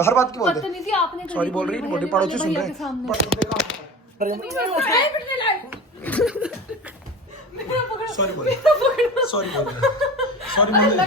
हर बात की बोलते बदतमीजी आपने करी सॉरी बोल रही है, बॉडी पड़ोसी सुन रहे हैं। सॉरी बोल सॉरी बोल सॉरी बोल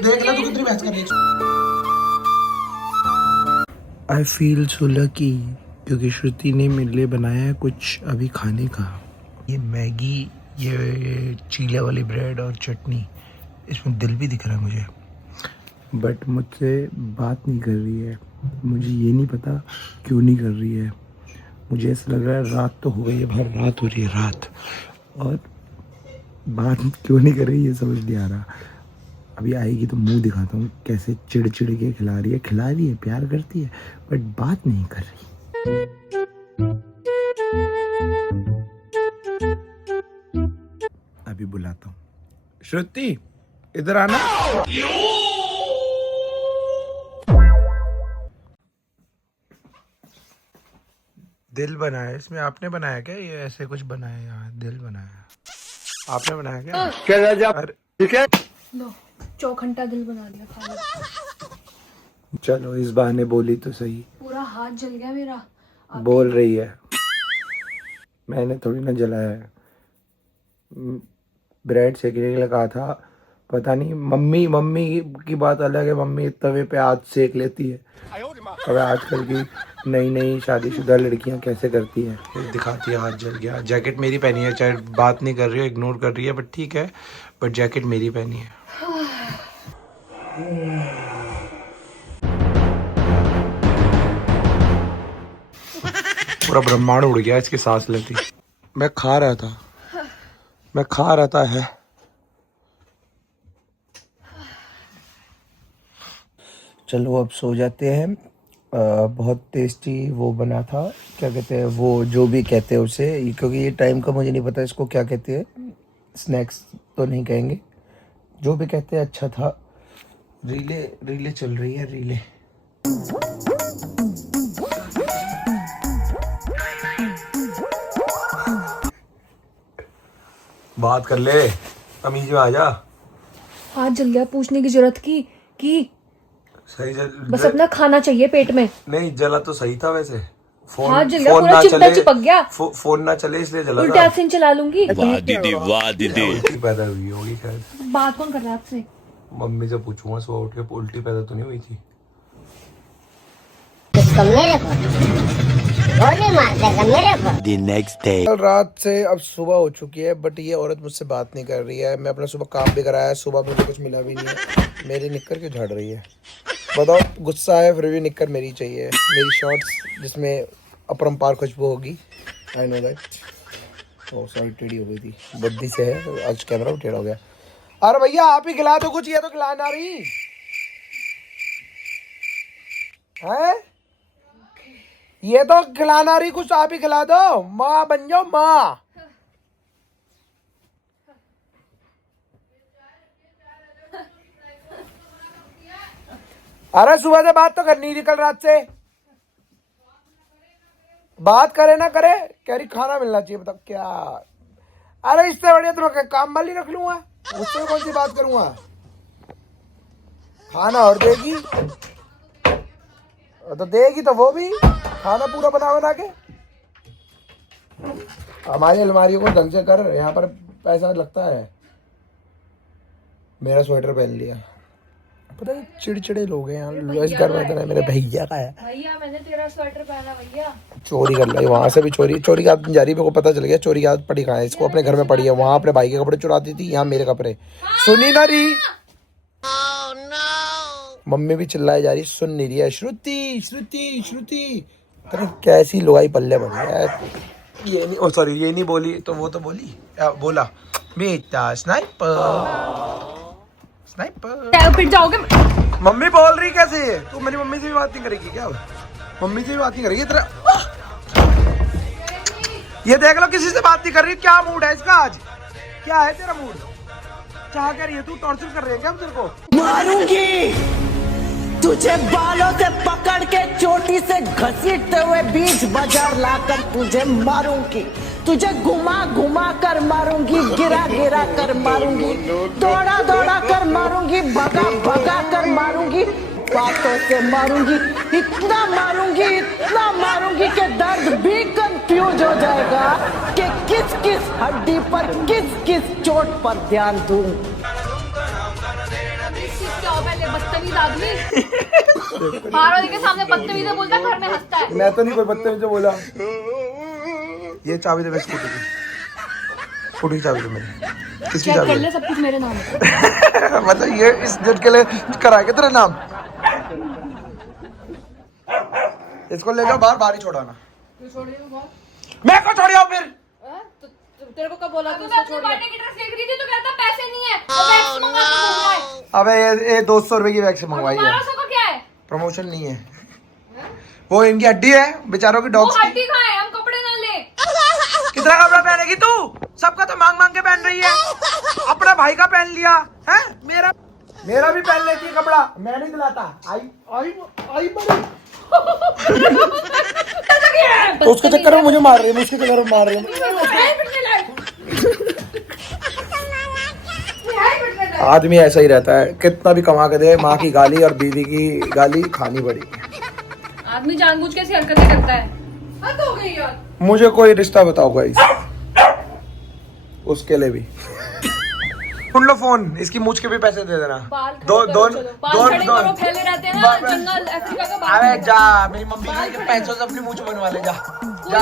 देख ले तू कितनी बहस कर रही है। आई फील सो लकी क्योंकि श्रुति ने मेरे लिए बनाया है कुछ अभी खाने का। ये मैगी, ये चीले वाली ब्रेड और चटनी, इसमें दिल भी दिख रहा है मुझे, बट मुझसे बात नहीं कर रही है। मुझे ये नहीं पता क्यों नहीं कर रही है। मुझे ऐसा लग रहा है रात तो हो गई है, बाहर रात हो रही है रात, और बात क्यों नहीं कर रही ये समझ नहीं आ रहा। अभी आएगी तो मुंह दिखाता हूँ कैसे चिड़ चिड़ के खिला रही है, प्यार करती है, बट बात नहीं कर रही। अभी बुलाता हूँ। श्रुति इधर आना। दिल बनाया इसमें, आपने बनाया क्या? ये ऐसे कुछ बनाया, यहाँ दिल बनाया आपने बनाया क्या? ठीक है लो चौखंटा दिल बना दिया खा। चलो इस बहाने बोली तो सही। पूरा हाथ जल गया मेरा। बोल रही है, मैंने थोड़ी ना जलाया है। ब्रेड सेकने के लिए कहा था, पता नहीं मम्मी की बात अलग है। मम्मी तवे पे हाथ सेक लेती है। अब आजकल की नई शादीशुदा लड़कियां कैसे करती हैं, दिखाती है हाथ जल गया। जैकेट मेरी पहनी है, चाहे बात नहीं कर रही है, इग्नोर कर रही है, बट ठीक है, बट जैकेट मेरी पहनी है। पूरा ब्रह्मांड उड़ गया इसकी सांस लेती। मैं खा रहा था है। चलो अब सो जाते हैं। बहुत टेस्टी वो बना था, क्या कहते हैं वो, जो भी कहते हैं उसे, क्योंकि ये टाइम का मुझे नहीं पता इसको क्या कहते हैं। स्नैक्स तो नहीं कहेंगे, जो भी कहते हैं अच्छा था। रीले चल रही है, रीले। बात कर ले, तमीज में आ जा। हाथ जल गया, पूछने की जरूरत की सही बस अपना खाना चाहिए पेट में। नहीं जला तो सही था वैसे। हाथ जल गया, पूरा चिपटा चिपक गया। फोन ना चले इसलिए जला उल्टा एक्शन चला लूंगी। वाह दीदी उल्टी पैदा हुई होगी शायद। बात कौन कर रहा है आपसे? मम्मी से पूछूंगा सुबह उठ के, उल्टी पैदा तो नहीं हुई थी। The next day. कल रात से अब सुबह हो चुकी है, बट ये औरत मुझसे बात नहीं कर रही है। मैं अपना सुबह काम भी कराया, सुबह मुझे कुछ मिला भी नहीं है। मेरी निक्कर क्यों झाड़ रही है बताओ? गुस्सा है फिर भी निक्कर मेरी चाहिए, मेरी शॉर्ट्स जिसमें अपरंपार खुशबू होगी। I know that. Oh sorry, टेढ़ी हो गई थी, बुद्धि से है, आज कैमरा भी टेढ़ा हो गया। अरे भैया आप ही खिला दो कुछ, ये तो खिला ना रही है। ये तो खिलाना रही, कुछ आप ही खिला दो। माँ बन जाओ माँ। अरे सुबह से बात तो करनी थी, कल रात से बात करे ना करे, कह रही खाना मिलना चाहिए। बताओ क्या? अरे इससे बढ़िया तो मैं काम वाली रख लूंगा, उससे कौन सी बात करूंगा। खाना और देगी तो देगी तो वो भी खाना पूरा बना के। हमारी अलमारियों को ढंग से कर, यहाँ पर पैसा लगता है। मेरा स्वेटर पहन लिया, पता है चिड़चिड़े लोग हैं यहाँ इस घर में। मेरे भैया का है। भैया मैंने तेरा स्वेटर पहना भैया। चोरी कर ली, वहां से भी चोरी की आदत जा रही है। मेरे को पता चल गया चोरी की आदत पड़ी कहाँ है इसको। अपने घर में पड़ी है, वहां अपने भाई के कपड़े चुराती थी, यहाँ मेरे कपड़े। सुनी ना रही, मम्मी भी चिल्लाई जा रही, सुन नहीं रही है। श्रुति तेरे कैसी लुगाई पल्ले बन गया। ये नहीं, ओ सॉरी, ये नहीं बोली तो वो तो बोली, बोला बेटा स्नाइपर। पिट जाओगे। मम्मी बोल रही कैसे? तू मेरी मम्मी से भी बात नहीं करेगी क्या? मम्मी से भी बात नहीं करेगी तेरा? ये देख लो किसी से बात नहीं कर रही। क्या मूड है इसका आज? क्या है तेरा मूड? क्या कह रही है तू? टॉर्चर कर रही है क्या तेरे को? मारूंगी तुझे, बालों से पकड़ के चोटी से घसीटते हुए बीच बाजार लाकर तुझे मारूंगी। तुझे घुमा घुमा कर मारूंगी, गिरा गिरा कर मारूंगी, दौड़ा दौड़ा कर मारूंगी, भगा भगा कर मारूंगी, बातों से मारूंगी, इतना मारूंगी कि दर्द भी कंफ्यूज हो जाएगा कि किस किस हड्डी पर किस किस चोट पर ध्यान दूं। क्या हो पहले बदतमीज आदमी पारो के सामने बदतमीज से बोलता है, घर में हंसता है। मैं तो नहीं कोई बदतमीज बोला। ये चाबी दे स्कूटी की, स्कूटी की चाबी दे मेरी। किसकी चेक चाबी कर है? ले, सब कुछ मेरे नाम है। मतलब ये इस डेट के लिए कराए क्या तेरा नाम? इसको ले जाओ बाहर, बाहर ही छोड़ाना। मैं को छोड़ आओ फिर। तेरे को कब बोला? तू अपने बर्थडे की ड्रेस देख रही थी तो कहता पैसे नहीं है और वैक्स मंगा के घूम रहा है। अबे ये 200 रुपए की वैक्स मंगवाई है। 1200 का क्या है? प्रमोशन नहीं है, वो इनकी हड्डी है बेचारों की, वो डॉग्स की। हड्डी कहाँ है? हम कपड़े ना ले। कितना कपड़ा पहनेगी तू? सबका तो मांग मांग के पहन रही है। अपने भाई का पहन लिया है, मेरा भी पहन लेती है कपड़ा, मैं नहीं दिलाता। आई बड़ी तो उसके चक्कर में मुझे मार रही है, उसके चक्कर में मार रही है। आदमी ऐसा ही रहता है, कितना भी कमा के दे, माँ की गाली और बीवी की गाली खानी पड़ी। आदमी जानबूझ के ऐसी हरकतें करता है। हद हो गई यार। मुझे कोई रिश्ता बताओ गाइस, उसके लिए भी सुन लो फोन, इसकी मूछ के भी पैसे दे देना। फैले रहते हैं ना जंगल अफ्रीका का बाल। अरे जा, मेरी मम्मी के पैसों से अपनी मूछ बनवा ले, जा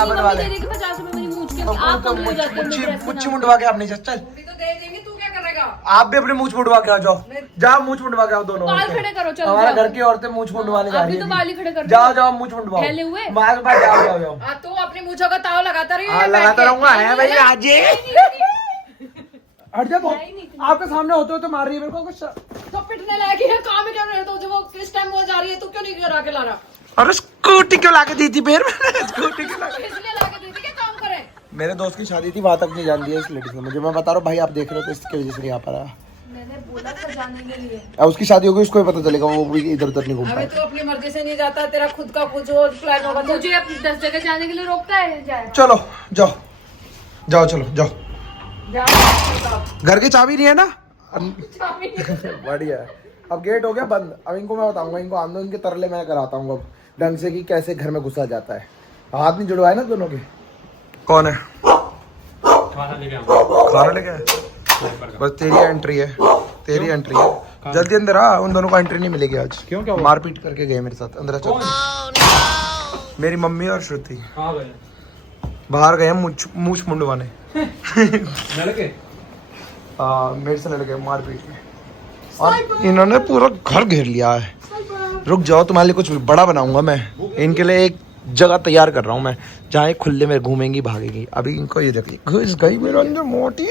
बनवा ले। 50 रुपए मेरी मूछ के, आप कम ले जाते हैं। मुच्छी मुंडवा के अपनी चल। तो दे देंगे, तू क्या करेगा? आप भी अपनी मूछ मुंडवा के आ जाओ, जाओ मूछ मुंडवा के आओ दोनों। बाल खड़े करो, चलो। हमारा घर की औरतें मूछ मुंडवाने जा रही तो बाल ही खड़े कर है। जाओ जाओ मूछ मुंडवाओ। फैले हुए माँ के पास जाओ जाओ जाओ। तो अपनी मूछों का ताव लगाता रहिए। हाँ लगाता रहूंगा, है भाई आज ये। हट जा, आपके सामने होते हो तो मार रही है मेरे को कुछ। तो पिटने लायक है, काम ही कर रहे हो तो जब वो किस टाइम वो जा रही है, तू क्यों नहीं करा के ला रहा? अरे स्कूटी क्यों लाके दी थी फिर? स्कूटी क्यों लाके? इसलिए ला के दी थी कि काम करे। मेरे दोस्त की शादी थी, वहां तक नहीं जान दिया इस लड़की ने मुझे। मैं बता रहा हूँ भाई, आप देख रहे हो तो इसकी वजह से नहीं आ पा रहा। मैंने बोला था जाने के लिए। अब उसकी शादी होगी, उसको भी पता चलेगा, वो भी इधर उधर नहीं घूम अबे पाएगा। तो अपनी मर्जी से नहीं जाता, तेरा खुद का कुछ और प्लान होगा। मुझे अपनी 10 जगह जाने के लिए रोकता है। जाए चलो जाओ जाओ, चलो जाओ। जाओ। घर की चाबी नहीं है ना? बढ़िया है। अब गेट हो गया बंद। अब इनको मैं बताऊंगा, इनको आंदोलन इनके तरले मैं कराता हूँ अब ढंग से कि कैसे घर में घुसा जाता है। हाथ नहीं जुड़वाए ना दोनों के। कौन है? खाना लेके आया? बस तेरी एंट्री है, तेरी एंट्री है। जल्दी अंदर आ, उन दोनों को एंट्री नहीं मिलेगी आज। क्यों? क्या मारपीट करके गए मेरे साथ। अंदर चल। मेरी मम्मी और श्रुति बाहर गए मूछ मुंडवाने। हाँ, मेरे से लड़के मारपीट में, और इन्होंने पूरा घर घेर लिया है। रुक जाओ, तुम्हारे लिए कुछ बड़ा बनाऊंगा मैं। इनके लिए एक जगह तैयार कर रहा हूँ मैं, जहाँ खुले में घूमेंगी भागेगी। अभी इनको ये रखी, घुस गई मेरे अंदर मोटी,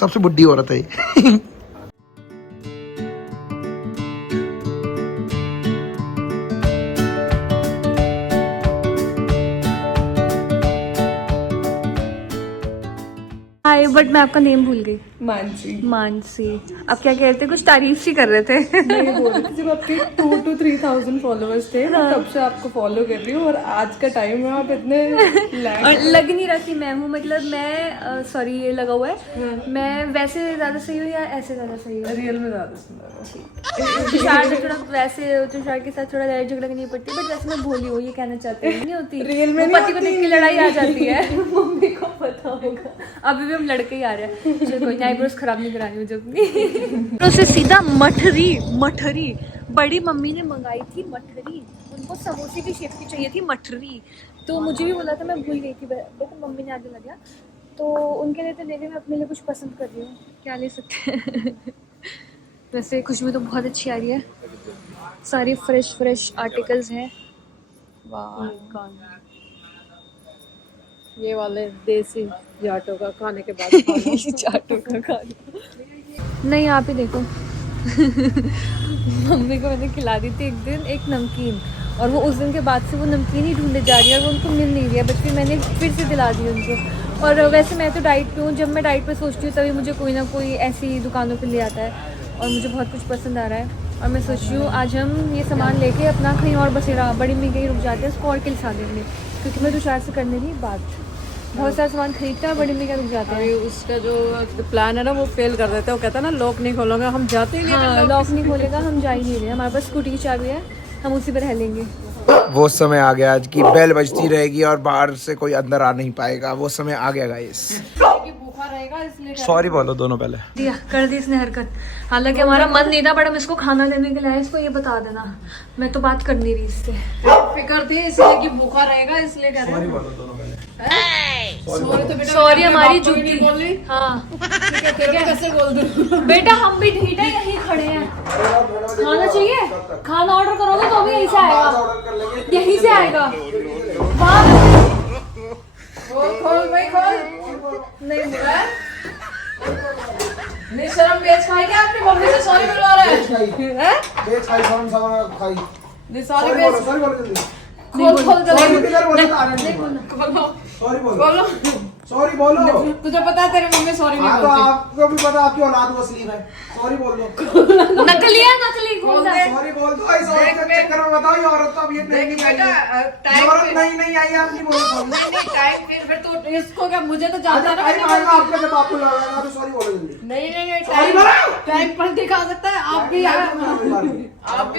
सबसे बुड्ढी औरत है ये। हाय, बट मैं आपका नेम भूल गई। मानसी। अब क्या कह रहे थे? कुछ तारीफ ही कर रहे थे। मैं बोल रही थी जब आपके 2 to 3,000 फॉलोअर्स थे, मैं तब से आपको फॉलो कर रही हूँ और आज का टाइम में आप इतने और लग नहीं रहा कि मैं हूँ, मतलब मैं सॉरी ये लगा हुआ है। मैं वैसे ज्यादा सही हूँ या ऐसे ज्यादा सही हूँ? रियल में ज्यादा सुंदर हो। तुषार से थोड़ा वैसे, तुषार के साथ थोड़ा लड़ाई झगड़ा नहीं पड़ती, बट वैसे मैं भोली हूँ, ये कहना चाहती हूँ। नहीं होती रियल में वो नहीं पति को देख के लड़ाई आ जाती है। मम्मी को पता होगा। अभी भी हम लड़के ही आ रहे हैं। चलो कोई आईब्रोज खराब नहीं करानी मुझे अपनी। तो उसे सीधा मठरी बड़ी मम्मी ने मंगाई थी मठरी, उनको समोसे की शेप की चाहिए थी मठरी। तो मुझे भी बोला था, मैं भूल गई थी, बट मम्मी ने आगे लगा। तो उनके लिए तो ले रही, मैं अपने लिए कुछ पसंद कर रही हूँ, क्या ले सकते हैं। वैसे खुशबू तो बहुत अच्छी आ रही है, सारी फ्रेश आर्टिकल्स हैं। वाह, ये वाले देसी जाटों का खाने के बाद चाटों का खाना। नहीं, आप ही देखो। मम्मी को मैंने खिला दी थी एक दिन एक नमकीन, और वो उस दिन के बाद से वो नमकीन ही ढूंढने जा रही है और वो उनको मिल नहीं रही है, बट फिर मैंने फिर से दिला दी उनको। और वैसे मैं तो डाइट पे हूँ, जब मैं डाइट पे सोचती हूँ तभी मुझे कोई ना कोई ऐसी दुकानों पे ले आता है और मुझे बहुत कुछ पसंद आ रहा है। और मैं सोच रही हूँ आज हम ये सामान लेके अपना कहीं और बसेरा बड़ी में कहीं रुक जाते हैं, उसको और खिला देंगे, क्योंकि मैं तुषार से करने रही बात। बहुत सारा सामान खरीदते हैं और बड़ी मम्मी का रुक जाते हैं। अभी उसका जो प्लान है ना वो फेल कर देता है। वो कहता है ना लॉक नहीं खोलोगे, हम जाते ही नहीं। हाँ, लॉक नहीं खोलेगा, हम जा ही नहीं रहे। हमारे पास स्कूटी की चाबी है, हम उसी पर रह लेंगे। वो समय आ गया आज की बेल बजती रहेगी और बाहर से कोई अंदर आ नहीं पाएगा। वो समय आ गया गाइस। भूखा रहेगा इसलिए सॉरी बोलो दोनों पहले। दिया कर दी इसने हरकत। हालांकि हमारा मन नहीं था, बट हम इसको खाना देने के लिए आए। इसको ये बता देना, मैं तो बात कर नहीं रही इससे। फिक्र थी इसलिए कि भूखा रहेगा इसलिए कह रहे हैं। बोलो दोनों पहले। सॉरी तो बेटा सॉरी हमारी बाप को भी नहीं जूती। बोल रही। हाँ ठीक है, तेरे को कैसे बोल दूं? बेटा, हम भी ढीठ है, यहीं खड़े हैं। खाना चाहिए? खाना ऑर्डर करोगे तो भी यहीं से आएगा, यहीं से आएगा। खोल भाई खोल। नहीं मिला नहीं शर्म बेच खाई क्या? अपनी मम्मी से सॉरी बुलवा रहा है? नहीं सॉरी बेच खोल बोलो। सॉरी बोलो। तुझे पता है तेरी मम्मी सॉरी नहीं तो बोलती। आपको भी पता आपकी औलाद वसीम है। सॉरी बोल दो। नकली है, नकली खोल दे। सॉरी बोल दो। इस औरत के चक्कर में बताओ, ये औरत तो अभी ये नहीं आई है। टाइम औरत नहीं आई, आप नहीं बोलो। नहीं टाइम फिर तू इसको क्या मुझे तो जानता है ना। टाइम आएगा आपका जब आपको लगेगा तो सॉरी बोलो जल्दी। नहीं टाइम पर दिखा सकता है। आप भी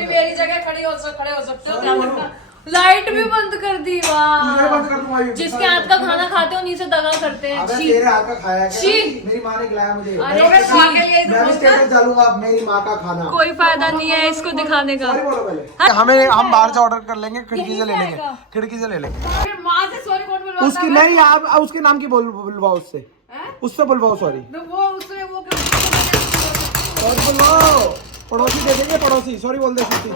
मेरी जगह खड़े हो सकते हो। क्या लगता है? लाइट भी बंद कर दी। तुझे वाह, बंद कर दूंगा ये। जिसके हाथ का खाना खाते हो उन्हीं से दगा करते हैं। अगर छी। तेरे हाथ का खाया क्या? छी। मेरी माँ ने खिलाया मुझे। अरे मैं छी। भी स्टेटस डालूंगा मेरी माँ का खाना। कोई फायदा नहीं है इसको दिखाने का। सॉरी बोलो पहले। हम बाहर से ऑर्डर कर लेंगे, खिड़की से ले लेंगे। खिड़की से ले लेंगे। फिर माँ से सॉरी कौन बुलवाता उसकी है? नहीं, आप उसके नाम की बुलवाओ उससे। उससे बुलवाओ सॉरी। तो वो उसमें वो सॉरी बुलवाओ। पड़ोसी दे देंगे, पड़ोसी। सॉरी बोल दे श्रुति।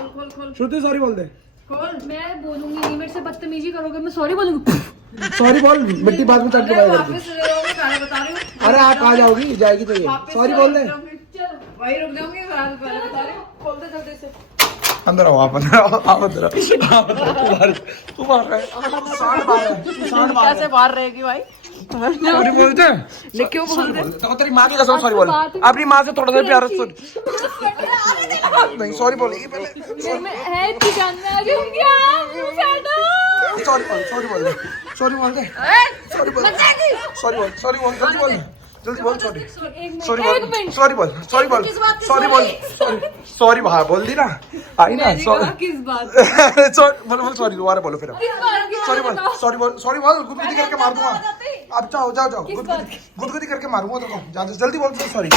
श्रुति सॉरी बोल दे। मैं बोलूंगी नहीं, मेरे से बदतमीजी करोगे मैं सॉरी बोलूंगी। सॉरी बोल, मिट्टी बाद में चढ़ के बात करती। वापस गाना बता रही हूँ। अरे आप आ जाओगी, जाएगी तो ये। सॉरी बोल दे। वही रुक जाऊंगी। पहले बता रही हूँ। खोल दे जल्दी से। अंदर आओ, आप अंदर आओ, आप अंदर आओ। तू मार रहा है। 60 बार कैसे बाहर रहेगी भाई? सॉरी बोलते हैं। क्यों बोलते? तो तेरी माँ की कसम सॉरी बोल। अपनी माँ से थोड़ा सा प्यार से नहीं सॉरी बोलेगी पहले। मैं है इतनी जान में आ गई क्या? सॉरी बोल, सॉरी बोल दे। सॉरी बोल दे। सॉरी बोल, सॉरी बोल, सॉरी बोल, जल्दी बोल, जल्दी बोल। सॉरी सॉरी बोल, सॉरी बोल, सॉरी बोल, सॉरी बोल, सॉरी बाहर बोल दी ना, आई ना। सॉरी किस बात? सॉरी बोल, सॉरी दोबारा बोलो फिर। सॉरी बोल, सॉरी बोल, सॉरी बोल। गुदगुदी करके मार दूंगा। अब जाओ जाओ जाओ, गुदगुदी करके मारूंगा तो जा जल्दी बोल। सॉरी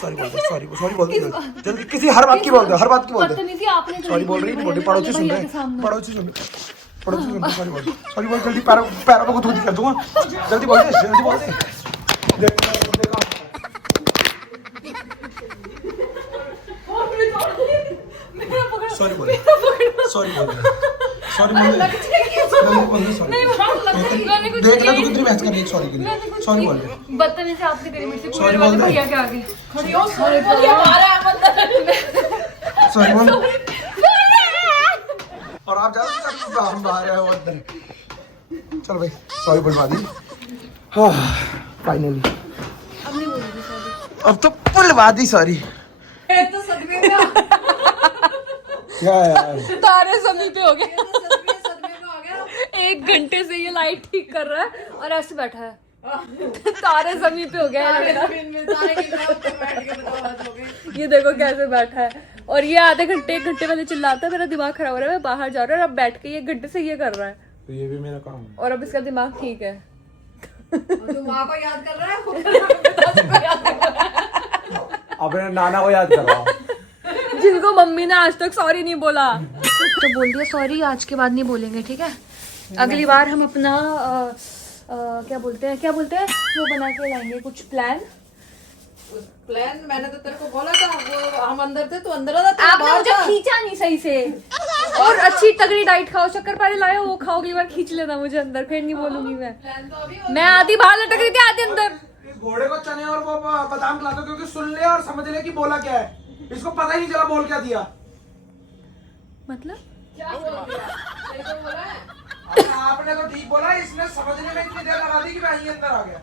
सॉरी बोल, सॉरी सॉरी बोल जल्दी। किसी हर बात की बोल दे, हर बात की बोल दे। सॉरी बोल रही है, पड़ोसी सुन रहे हैं, पड़ोसी सुन रहे हैं। सॉरी बोल, सॉरी बोल जल्दी। पैरों पे गुदगुदी कर दूंगा। जल्दी बोल दे, जल्दी बोल दे। सॉरी बोल, सॉरी बोल, सॉरी बोल, देख ले तू कितनी बहस कर रही है सॉरी के लिए। सॉरी बोल दे। बदतमीजी आपने करी मेरे से, सॉरी वाले बोल दे। भैया के आगे। सॉरी बोल। और आप जाओ, हम बाहर आए हो अंदर। चल भाई, सॉरी बुलवा दी। फाइनली अब नहीं बोलूंगी सॉरी। अब तो बुलवा दी सॉरी। तो सदमे में क्या यार, तारे जमीन पे हो गए। सदमे में आ गया। 1 घंटे से ये लाइट ठीक कर रहा है और ऐसे बैठा है। तारे जमीन पे हो गया है मेरा। ये देखो कैसे बैठा है। और ये आधे घंटे 1 घंटे पहले चिल्लाता है मेरा दिमाग खराब हो रहा है, मैं बाहर जा रहा हूँ और अब बैठ के ये 1 घंटे से ये कर रहा है। तो ये भी मेरा काम है। और अब इसका दिमाग ठीक है। तू माँ को याद कर रहा है? अपने नाना को याद कर रहा हूँ। जिनको मम्मी ने आज तक सॉरी नहीं बोला, तो बोल दिया सॉरी, आज के बाद नहीं बोलेंगे, ठीक है? अगली बार हम अपना क्या बोलते हैं वो बना के लाएंगे कुछ प्लान। मैंने तो तेरे को बोला था, वो हम अंदर थे, तू अंदर आ था। आपने मुझे खींचा नहीं सही से। और अच्छी तगड़ी डाइट खाओ, शक्करपारे लाए वो खाओ, अगली बार खींच लेना मुझे अंदर, फिर नहीं बोलूंगी मैं आधी बाहर लटक रही थी, आधी अंदर। घोड़े को चने और वो बादाम खिलाते क्योंकि सुन ले और समझ ले कि बोला क्या है। इसको पता ही नहीं चला बोल क्या दिया। मतलब आपने तो ठीक बोला, इसने समझने में इतनी देर लगा दी कि मैं यहीं अंदर आ गया।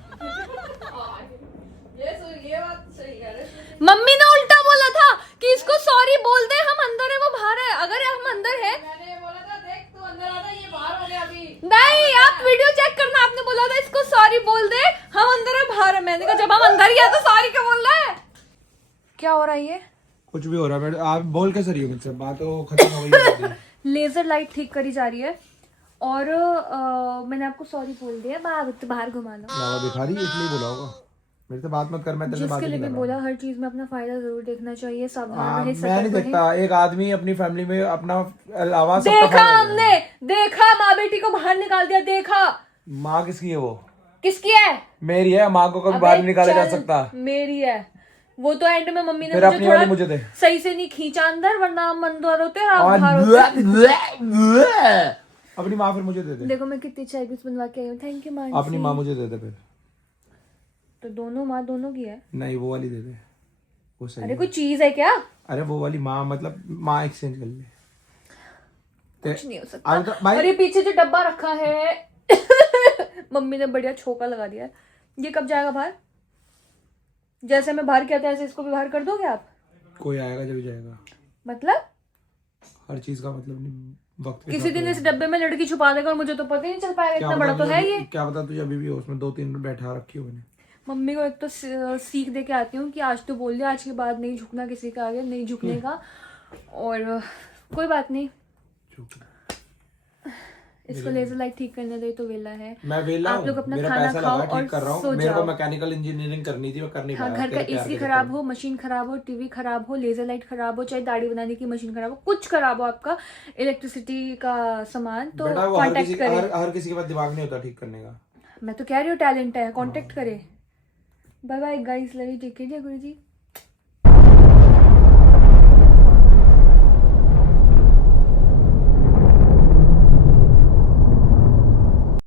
ये बात सही कह रहे। मम्मी ने उल्टा बोला था कि इसको सॉरी बोल दे, हम अंदर है वो बाहर है। अगर हम अंदर है, मैंने बोला था देख तू अंदर आ जा, ये बाहर हो गया अभी। नहीं आप वीडियो चेक करना, आपने बोला था इसको क्या हो रहा है ये? कुछ भी हो रहा है, आप बोल कैसे रही हो मुझसे? बात तो खत्म हो गई है। लेजर लाइट ठीक करी जा रही है और मैंने आपको सॉरी बोल दिया, बाहर घुमा लो। लावा भिखारी इसलिए बोला होगा, मेरे से बात मत कर, मैं तेरे से बात जिसके ही लिए नहीं भी कर बोला, रहा। हर चीज में अपना फायदा जरूर देखना चाहिए, सावधान रहे, मैं सतर्क नहीं रहे। देखता, एक आदमी अपनी फैमिली में अपना अलावा सबका देखा फायदा हमने, देखा माँ बेटी को बाहर निकाल दिया, देखा। देखता। माँ किसकी है वो? किसकी है? मेरी है, माँ को कभी अबे बाहर नहीं निकाला जा चल, सकता। मेरी है वो। तो एंड में मम्मी ने फिर मुझे अपनी थोड़ा वाली मुझे दे। सही से नहीं खींचा अंदर, वरना हम अंदर होते और आप और बाहर होते। अपनी माँ फिर मुझे दे दे। देखो मैं कितनी चाय बिस्कुट बनवा के आई हूँ। थैंक यू माँ। अपनी माँ मुझे दे दे फिर। तो दोनों माँ दोनों की है। नहीं वो वाली दे दे, वो सही अरे है। कोई चीज है क्या? अरे वो वाली माँ, मतलब माँ एक्सचेंज कर ले। कुछ नहीं हो अरे सकता। तो भाई- और ये पीछे जो डब्बा रखा है मम्मी ने बढ़िया छोका लगा दिया है। ये कब जाएगा बाहर? जैसे मैं बाहर किया था ऐसे इसको भी बाहर कर दोगे आप? कोई आएगा जब जाएगा। मतलब हर चीज का मतलब नहीं, वक्त के किसी साथ दिन होगा। इस डब्बे में लड़की छुपा देगा और मुझे तो पता ही नहीं चल पाएगा, क्या इतना पता बड़ा तो तुझे है अभी- ये। क्या पता तुझे अभी भी हो उसमें 2-3 बैठा रखी हो मैंने। मम्मी को एक तो सीख दे के आती हूँ कि आज तो बोल दिया, आज के बाद नहीं झुकना किसी के आगे, नहीं झुकने का। और कोई बात नहीं, इसको लेजर लाइट ठीक करने दे तो वेला है। मैं वेला आप हूँ, लोग अपना मेरा खाना पैसा खाओ लगा, और ठीक कर रहा हूँ। सो मेरे को जाओ। मैकेनिकल इंजीनियरिंग करनी थी, मैं कर नहीं हाँ, पाया। घर का तेरे प्यार एसी के खराब चक्कर हो, मशीन खराब हो, टीवी खराब हो, लेजर लाइट खराब हो, चाहे दाढ़ी बनाने की मशीन खराब हो, कुछ खराब हो आपका इलेक्ट्रिसिटी का सामान, में। तो बेटा वो कांटेक्ट करे। हर किसी के पास दिमाग नहीं होता ठीक करने का। मैं तो कह रही हूँ टैलेंट है, कांटेक्ट करे। Bye bye guys, love you, take care Guruji.